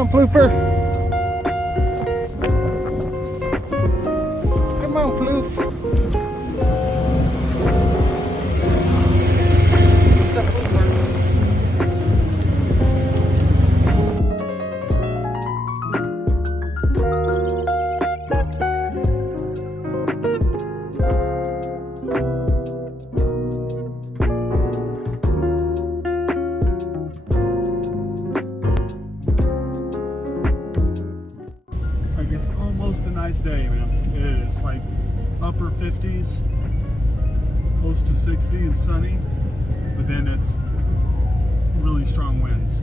on, Floofer. Come on, Floof. What's up, Floofer? It's almost a nice day, man. It is like upper 50s, close to 60 and sunny, but then it's really strong winds.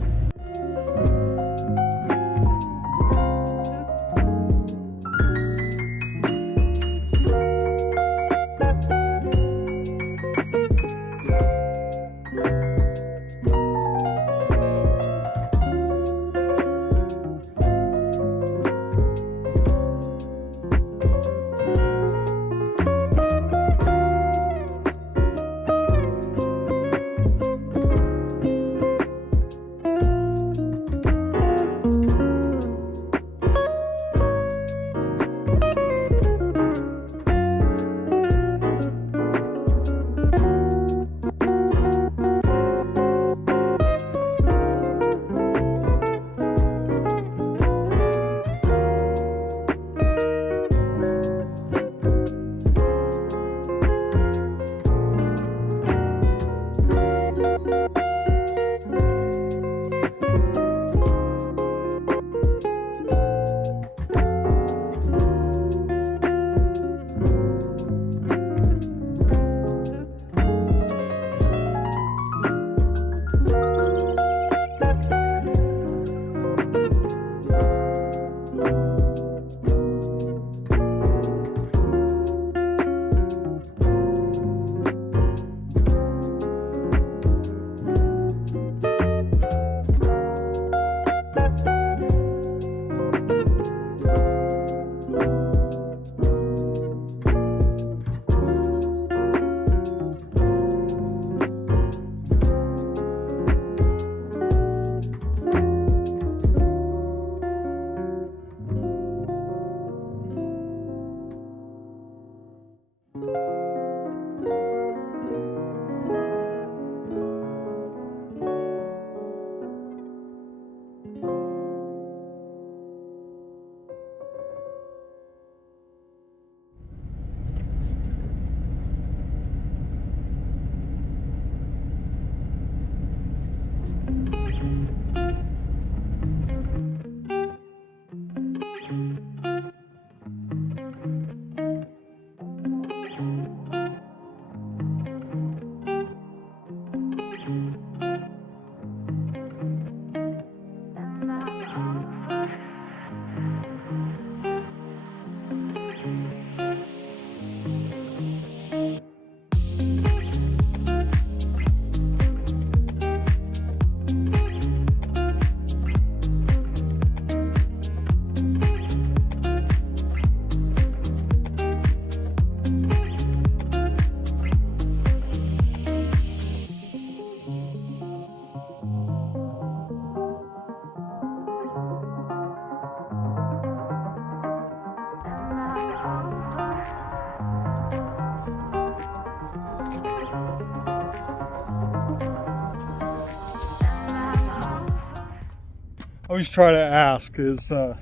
I always try to ask is, you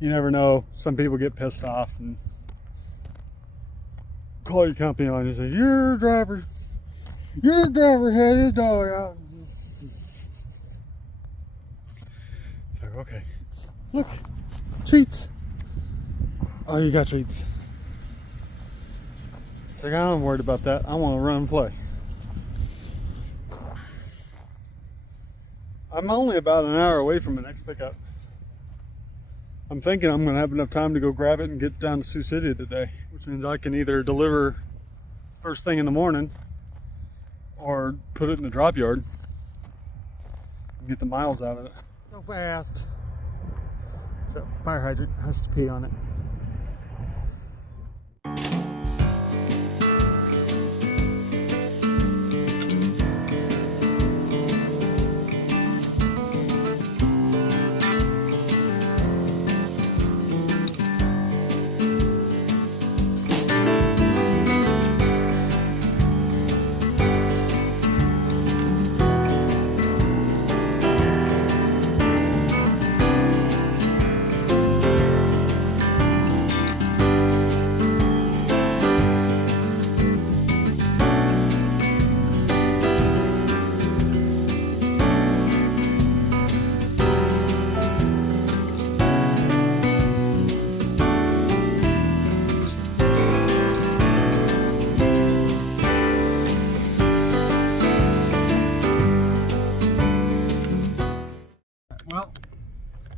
never know, some people get pissed off and call your company line and say, your driver had his dog out. It's like, okay, look, treats. Oh, you got treats. It's like, I'm worried about that. I want to run and play. I'm only about an hour away from the next pickup. I'm thinking I'm going to have enough time to go grab it and get down to Sioux City today, which means I can either deliver first thing in the morning or put it in the drop yard and get the miles out of it. So fast. So fire hydrant has to pee on it.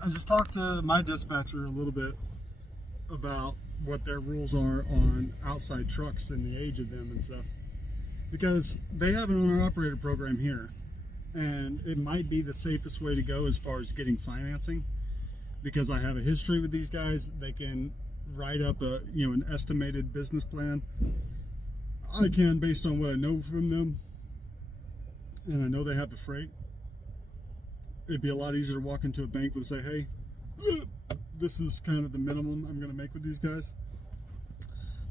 I just talked to my dispatcher a little bit about what their rules are on outside trucks and the age of them and stuff, because they have an owner-operator program here, and it might be the safest way to go as far as getting financing, because I have a history with these guys. They can write up an estimated business plan. I can, based on what I know from them, and I know they have the freight. It'd be a lot easier to walk into a bank and say, hey, this is kind of the minimum I'm going to make with these guys.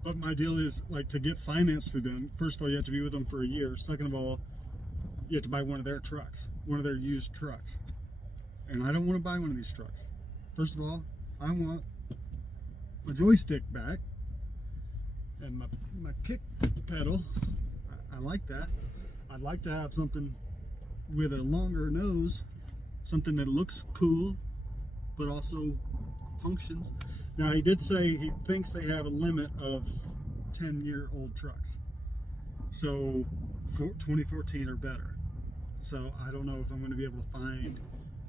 But my deal is, like, to get finance through them, first of all, you have to be with them for a year. Second of all, you have to buy one of their trucks, one of their used trucks. And I don't want to buy one of these trucks. First of all, I want my joystick back and my kick pedal. I like that. I'd like to have something with a longer nose, something that looks cool, but also functions. Now, he did say he thinks they have a limit of 10-year-old trucks. So, 2014 or better. So, I don't know if I'm going to be able to find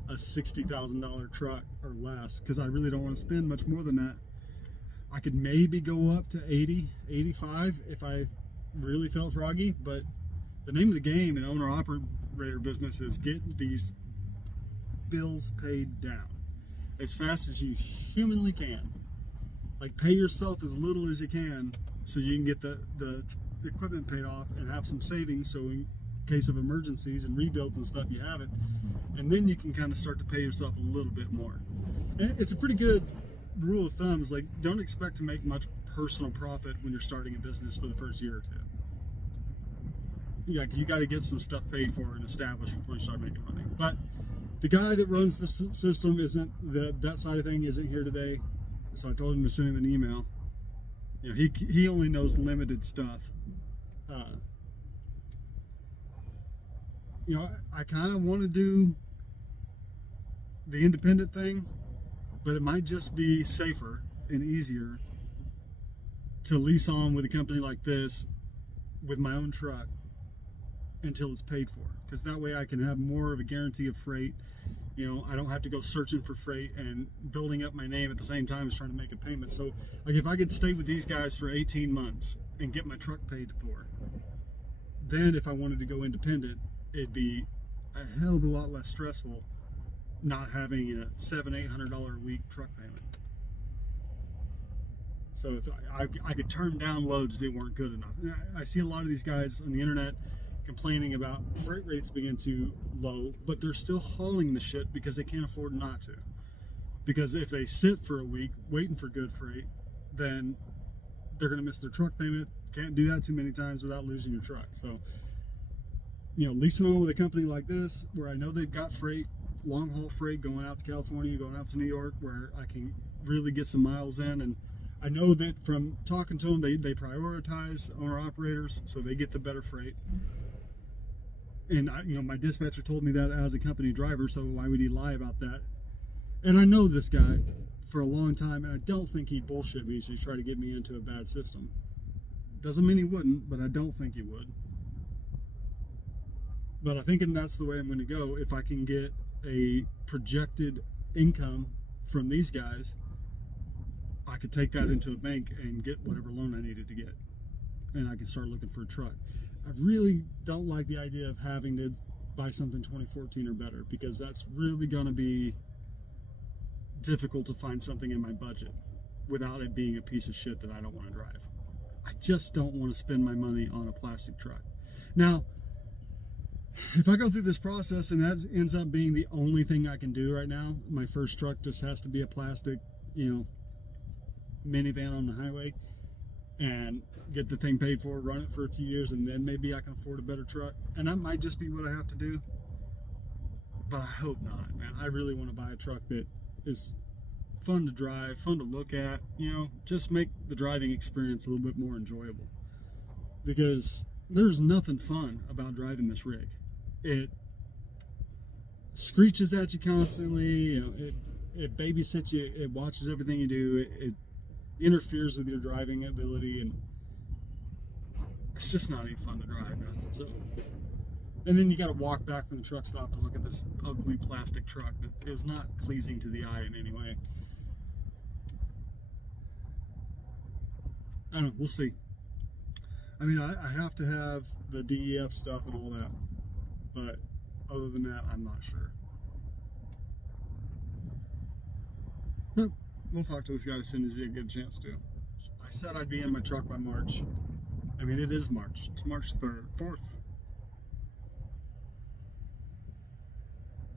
a $60,000 truck or less, because I really don't want to spend much more than that. I could maybe go up to 80, 85 if I really felt froggy, but the name of the game in owner-operator business is get these bills paid down as fast as you humanly can. Like, pay yourself as little as you can so you can get the equipment paid off and have some savings, so in case of emergencies and rebuilds and stuff, you have it. And then you can kind of start to pay yourself a little bit more. And it's a pretty good rule of thumb, is like, don't expect to make much personal profit when you're starting a business for the first year or two. You got to get some stuff paid for and established before you start making money. But the guy that runs the system that side of thing isn't here today, so I told him to send him an email. He only knows limited stuff. I kind of want to do the independent thing, but it might just be safer and easier to lease on with a company like this with my own truck until it's paid for, because that way I can have more of a guarantee of freight. I don't have to go searching for freight and building up my name at the same time as trying to make a payment. So, like, if I could stay with these guys for 18 months and get my truck paid for, then if I wanted to go independent, it'd be a hell of a lot less stressful not having a $700-800 a week truck payment. So if I could turn down loads that weren't good enough. I see a lot of these guys on the internet complaining about freight rates being too low, but they're still hauling the shit because they can't afford not to. Because if they sit for a week waiting for good freight, then they're going to miss their truck payment. Can't do that too many times without losing your truck. So, leasing on with a company like this, where I know they've got freight, long haul freight going out to California, going out to New York, where I can really get some miles in. And I know that from talking to them, they prioritize owner operators, so they get the better freight. And my dispatcher told me that as a company driver, so why would he lie about that? And I know this guy for a long time, and I don't think he'd bullshit me to try to get me into a bad system. Doesn't mean he wouldn't, but I don't think he would. But I think that's the way I'm going to go. If I can get a projected income from these guys, I could take that into a bank and get whatever loan I needed to get, and I can start looking for a truck. I really don't like the idea of having to buy something 2014 or better, because that's really going to be difficult to find something in my budget without it being a piece of shit that I don't want to drive. I just don't want to spend my money on a plastic truck. Now, if I go through this process and that ends up being the only thing I can do right now, my first truck just has to be a plastic, minivan on the highway, and get the thing paid for, run it for a few years, and then maybe I can afford a better truck. And that might just be what I have to do, but I hope not, man. I really want to buy a truck that is fun to drive, fun to look at, just make the driving experience a little bit more enjoyable, because there's nothing fun about driving this rig. It screeches at you constantly, it babysits you, it watches everything you do, it interferes with your driving ability, and it's just not any fun to drive, man. So And then you got to walk back from the truck stop and look at this ugly plastic truck that is not pleasing to the eye in any way. I don't know, we'll see. I mean, I have to have the DEF stuff and all that, but other than that, I'm not sure. But we'll talk to this guy as soon as you get a chance to. I said I'd be in my truck by March. I mean, it is March. It's March 3rd, 4th.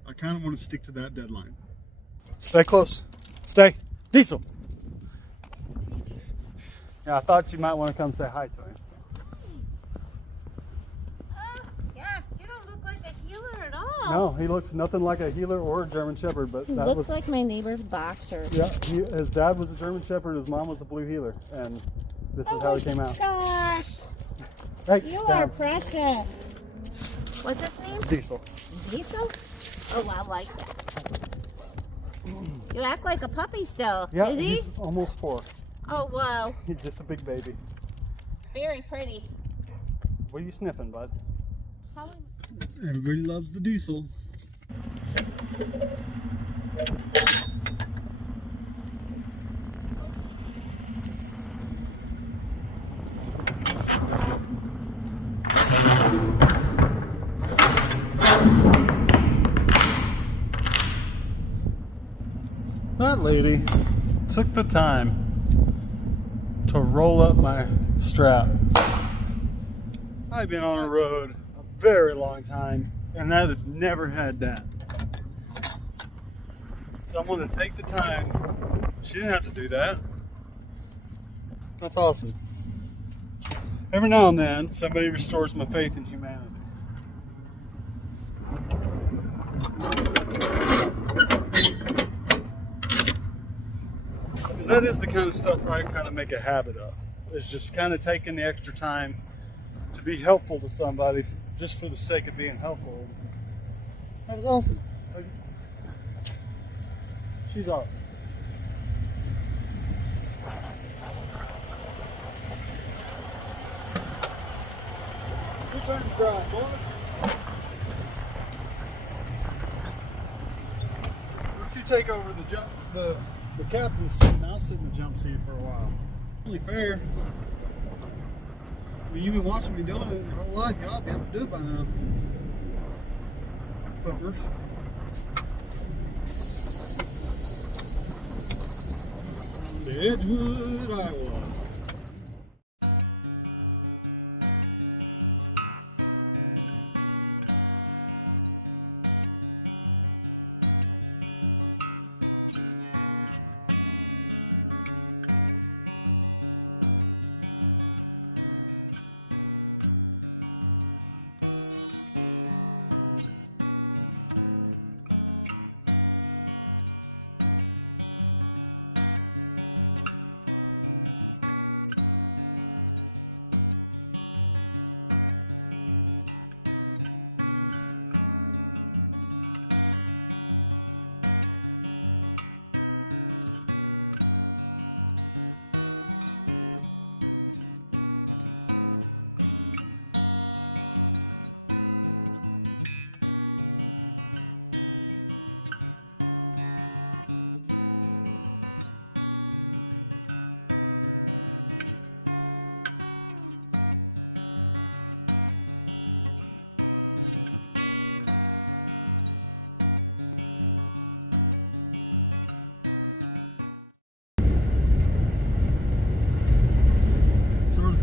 I kind of want to stick to that deadline. Stay close. Stay. Diesel. Yeah, I thought you might want to come say hi to him. Yeah, you don't look like a healer at all. No, he looks nothing like a healer or a German Shepherd, but He that looks was like my neighbor's boxer. yeah. His dad was a German Shepherd, his mom was a Blue Healer, and this is how he came out. Gosh, Hey, you down. are precious. What's his name? Diesel. Diesel? Oh, I like that. You act like a puppy still. Yeah, Is he? he's almost 4. Oh, wow. He's just a big baby. Very pretty. What are you sniffing, bud? How Everybody loves the Diesel. That lady took the time to roll up my strap. I've been on a road a very long time and I had never had that. So I'm going to take the time. She didn't have to do that. That's awesome. Every now and then somebody restores my faith in humanity. Because that is the kind of stuff I kind of make a habit of. Is just kind of taking the extra time to be helpful to somebody just for the sake of being helpful. That was awesome. She's awesome. Your turn to drive, boy. Why don't you take over the captain's seat and I'll sit in the jump seat for a while. Only fair. I mean, you've been watching me doing it a whole lot. God, you have to do it by now. Puppers. Edgewood, Iowa.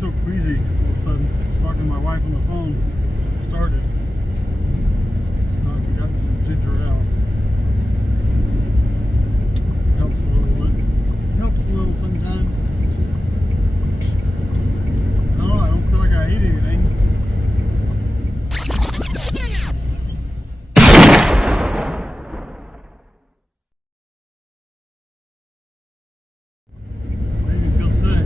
So queasy all of a sudden. I was talking to my wife on the phone. Started. Stopped and got me some ginger ale. Helps a little bit. Helps a little sometimes. I don't know, I don't feel like I ate anything. Made me feel sick.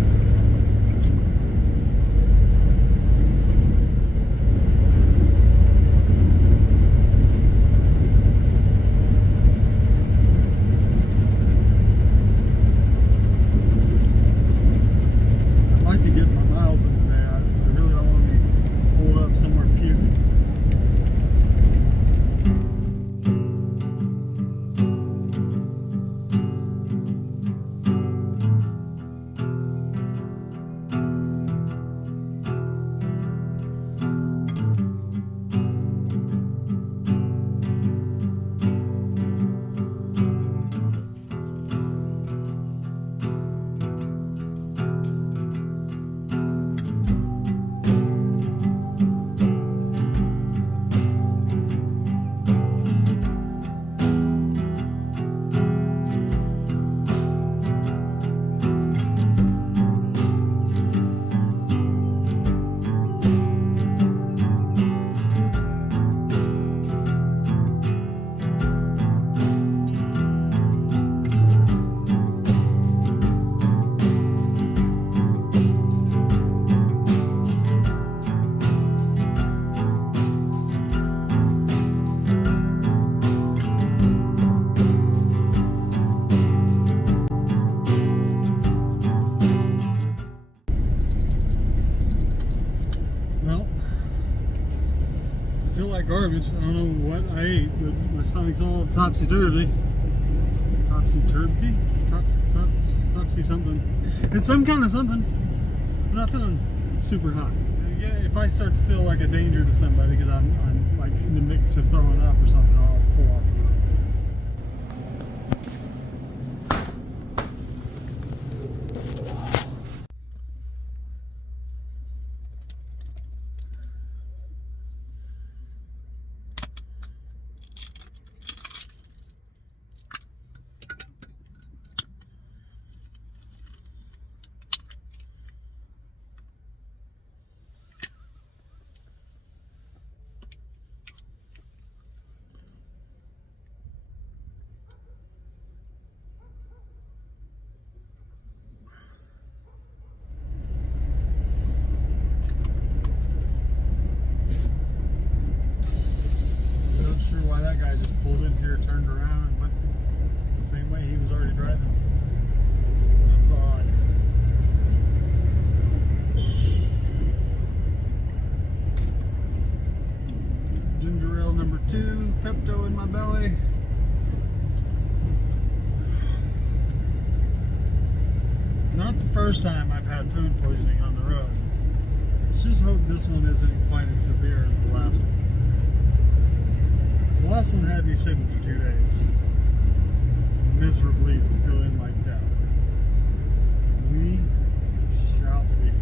garbage. I don't know what I ate, but my stomach's all topsy-turvy. Topsy-turvy? Topsy something. It's some kind of something. I'm not feeling super hot. If I start to feel like a danger to somebody because I'm like in the mix of throwing up or something, I'll pull off the road. Not sure why that guy just pulled in here, turned around, and went the same way he was already driving. That was odd. Ginger ale number 2, Pepto in my belly. It's not the first time I've had food poisoning on the road. Let's just hope this one isn't quite as severe as the last one. The last one had me sitting for 2 days, miserably feeling like death. We shall see.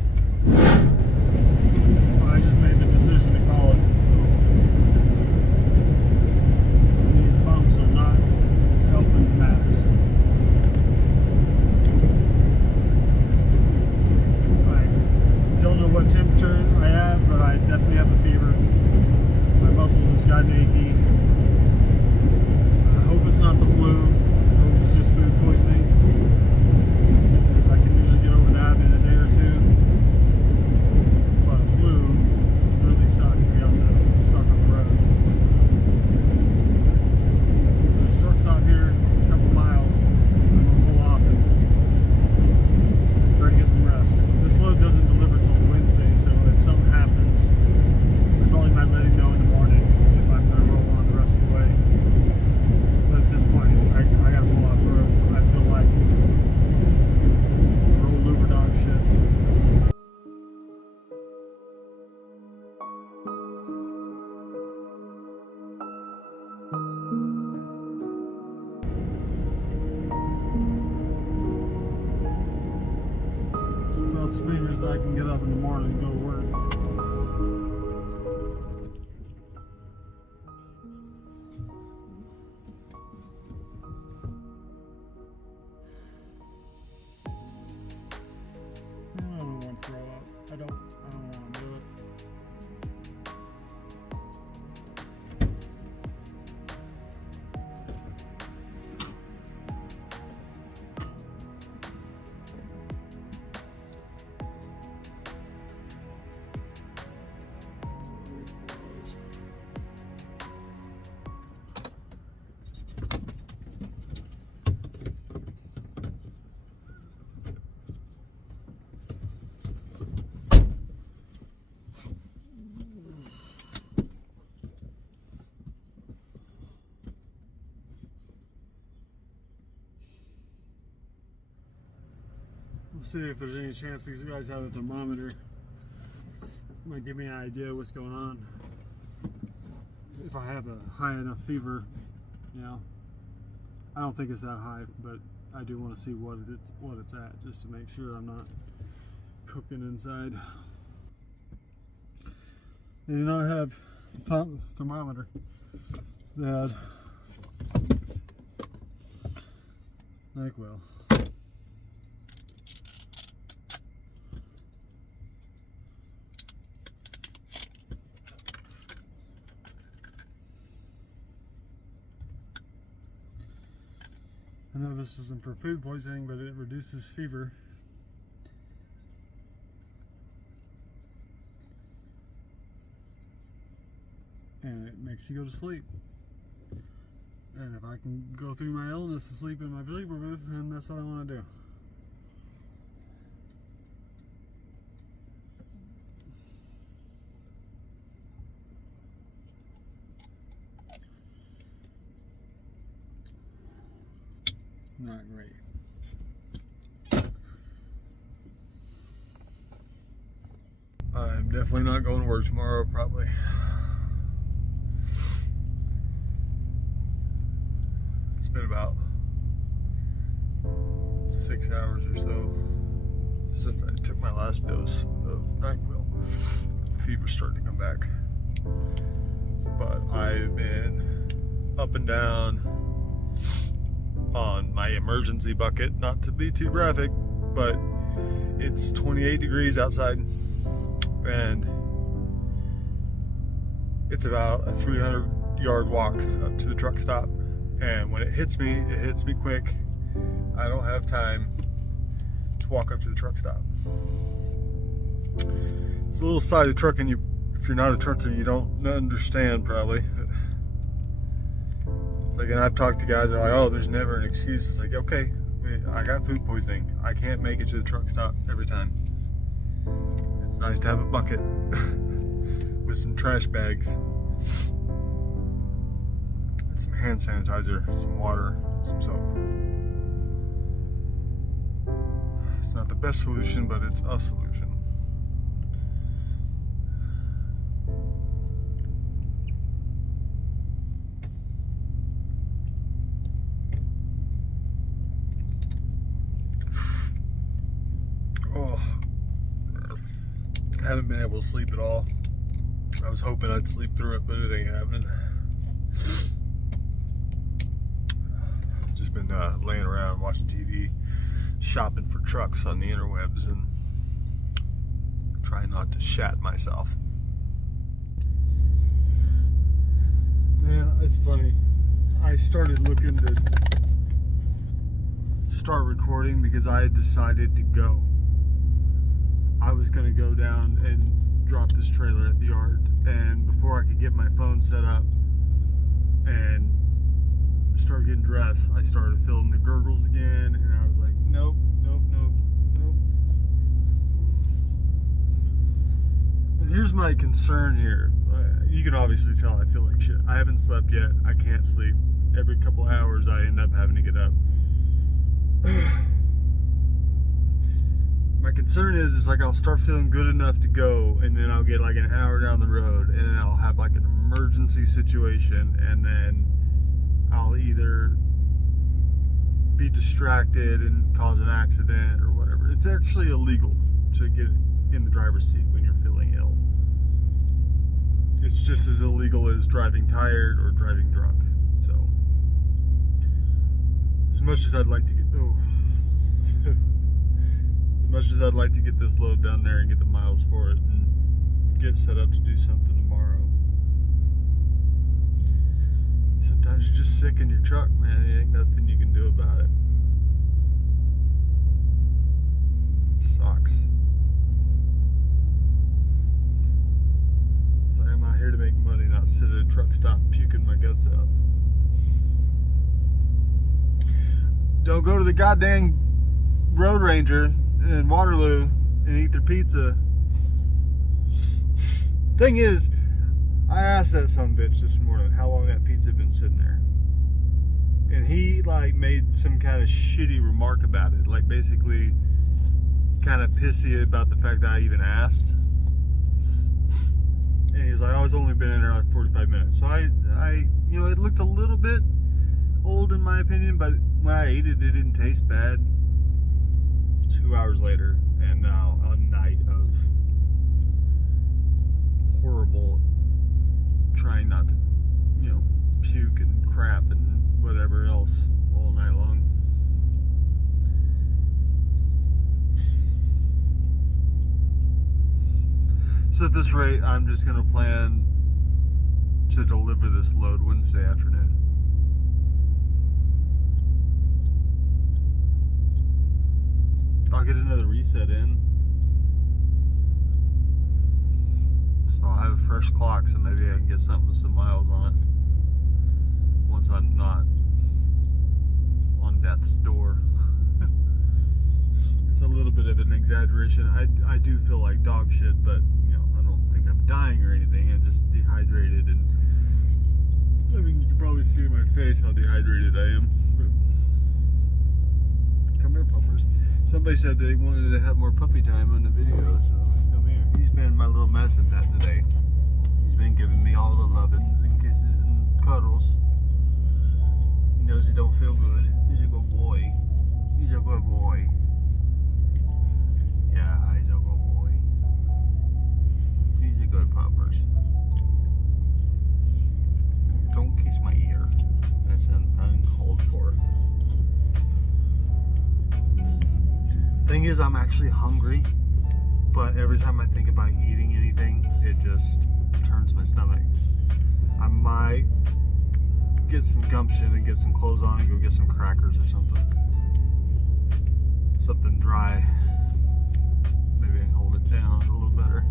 I just made the decision to call it. These bumps are not helping matters. I don't know what temperature I have, but I definitely have a fever. My muscles have gotten achy. I hope it's not the flu. I hope it's just food poisoning. Because I can usually get over that in a day or two. But flu really sucks me. I'm stuck on the road. There's trucks out here a couple miles. I'm gonna pull off and try to get some rest. This load doesn't deliver till Wednesday, so if something happens, I told him I'd let him know in the morning if I'm going to roll on the rest of the way. But at this point, I got to roll off road. I feel like roll Uber dog shit. Cross fingers I can get up in the morning and go to work. I don't want to throw up. I don't want to do it. This blows. We'll see if there's any chance these guys have a thermometer. Might give me an idea what's going on. If I have a high enough fever, you know. I don't think it's that high, but I do want to see what it's at, just to make sure I'm not cooking inside. They do not have a thermometer. They had NyQuil. I know this isn't for food poisoning, but it reduces fever. And it makes you go to sleep. And if I can go through my illness to sleep in my sleeper booth, then that's what I want to do. Not great. I'm definitely not going to work tomorrow, probably. It's been about 6 hours or so since I took my last dose of NyQuil. The fever's starting to come back. But I've been up and down on my emergency bucket, not to be too graphic, but it's 28 degrees outside and it's about a 300-yard walk up to the truck stop, and when it hits me quick. I don't have time to walk up to the truck stop. It's a little side of trucking. If you're not a trucker, you don't understand probably. It's like, and I've talked to guys that are like, oh, there's never an excuse. It's like, okay, I got food poisoning. I can't make it to the truck stop every time. It's nice to have a bucket with some trash bags, and some hand sanitizer, some water, some soap. It's not the best solution, but it's a solution. Oh, I haven't been able to sleep at all. I was hoping I'd sleep through it, but it ain't happening. I've just been laying around watching TV, shopping for trucks on the interwebs, and trying not to shat myself. Man, it's funny. I started looking to start recording because I had decided to go. I was going to go down and drop this trailer at the yard, and before I could get my phone set up and start getting dressed, I started feeling the gurgles again, and I was like, nope, nope, nope, nope. And here's my concern here. You can obviously tell I feel like shit. I haven't slept yet. I can't sleep. Every couple hours I end up having to get up. My concern is like I'll start feeling good enough to go, and then I'll get like an hour down the road, and then I'll have like an emergency situation, and then I'll either be distracted and cause an accident or whatever. It's actually illegal to get in the driver's seat when you're feeling ill. It's just as illegal as driving tired or driving drunk. So, as much as I'd like to get as much as I'd like to get this load down there and get the miles for it and get set up to do something tomorrow, sometimes you're just sick in your truck, man. There ain't nothing you can do about it. Sucks. It's like I'm out here to make money, not sit at a truck stop puking my guts out. Don't go to the goddamn Road Ranger in Waterloo and eat their pizza. Thing is, I asked that sumbitch this morning how long that pizza had been sitting there, and he like made some kind of shitty remark about it, like basically kind of pissy about the fact that I even asked. And he was like, "Oh, it's only been in there like 45 minutes." So I you know, it looked a little bit old in my opinion, but when I ate it, it didn't taste bad. 2 hours later, and now a night of horrible trying not to, you know, puke and crap and whatever else all night long. So at this rate, I'm just going to plan to deliver this load Wednesday afternoon. I'll get another reset in, so I'll have a fresh clock, so maybe I can get something with some miles on it once I'm not on death's door. It's a little bit of an exaggeration. I do feel like dog shit, but you know, I don't think I'm dying or anything. I'm just dehydrated, and I mean, you can probably see in my face how dehydrated I am. their puppers. Somebody said they wanted to have more puppy time on the video, so come here. He's been my little medicine vet today. He's been giving me all the lovins and kisses and cuddles. He knows he don't feel good. He's a good boy. He's a good boy. Yeah, he's a good boy. He's a good puppers. Don't kiss my ear. That's uncalled for. Thing is, I'm actually hungry, but every time I think about eating anything, it just turns my stomach. I might get some gumption and get some clothes on and go get some crackers or something. Something dry. Maybe I can hold it down a little better.